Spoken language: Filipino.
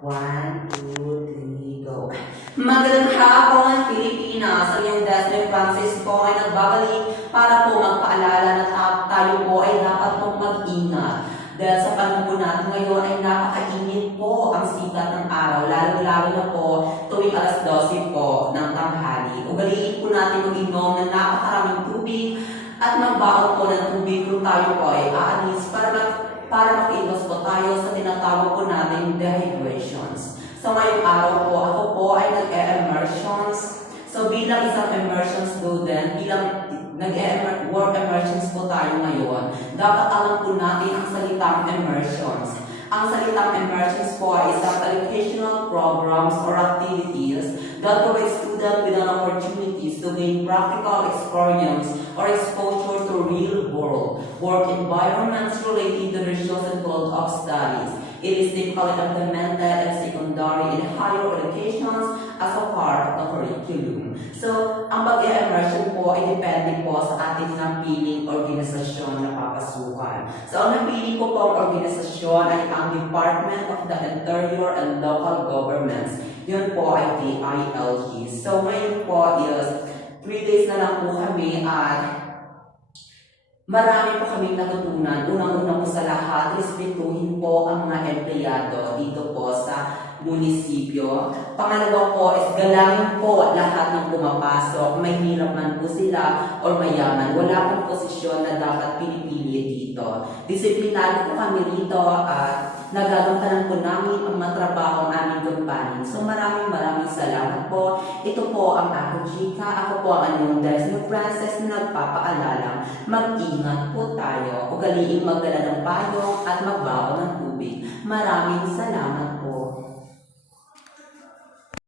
1, 2, 3, go. Magandang hapon, Pilipinas. Ang iyong Desmond Francis po ay nagbabalik para po magpaalala na tayo po ay dapat pong mag-ingat. Dahil sa panahon po natin ngayon ay napakainit po ang sikat ng araw, lalo-lalo na po tuwing alas 12 po ng tanghali. Ugaliin po natin mag-inom ng napakaraming tubig at magbaon po ng tubig kung tayo po ay aalis para makilos po tayo sa tinatawag po natin dehydrations. So ngayong araw po, ako po ay nag-e-immersions. So bilang isang immersion student, bilang nag-work immersions po tayo ngayon, dapat alam po natin ang salitang immersions. Ang salitang immersions po ay isang educational programs or activities that provide students with an opportunities to gain practical experience or exposure to real world work environments related to the chosen field of studies. It is typically implemented in secondary and higher educations as a part of the curriculum. So, ang pag-immersion po ay depende po sa ating napiling organisasyon na papasukan. So, ang napili ko po ang organisasyon ay ang Department of the Interior and Local Governments. Yun po ay DILG. So, ngayon po is 3 days na lang po kami at marami po kaming natutunan. Unang-una po sa lahat, respetuhin po ang mga empleyado dito po sa munisipyo. Pangalawa po is galangin po lahat ng pumapasok. May hirap man po sila o mayaman. Wala pong posisyon na dapat pinipili dito. Disiplinado po kami dito at nagagampanan po namin ang matrabaho ang aming company. So maraming salamat po. Ito po ang ako, Chika. Ako po ang inyong Desmond Francis na nagpapaalala. Mag-ingat po tayo. Ugaliing magdala ng payong at magbaon ng tubig. Maraming salamat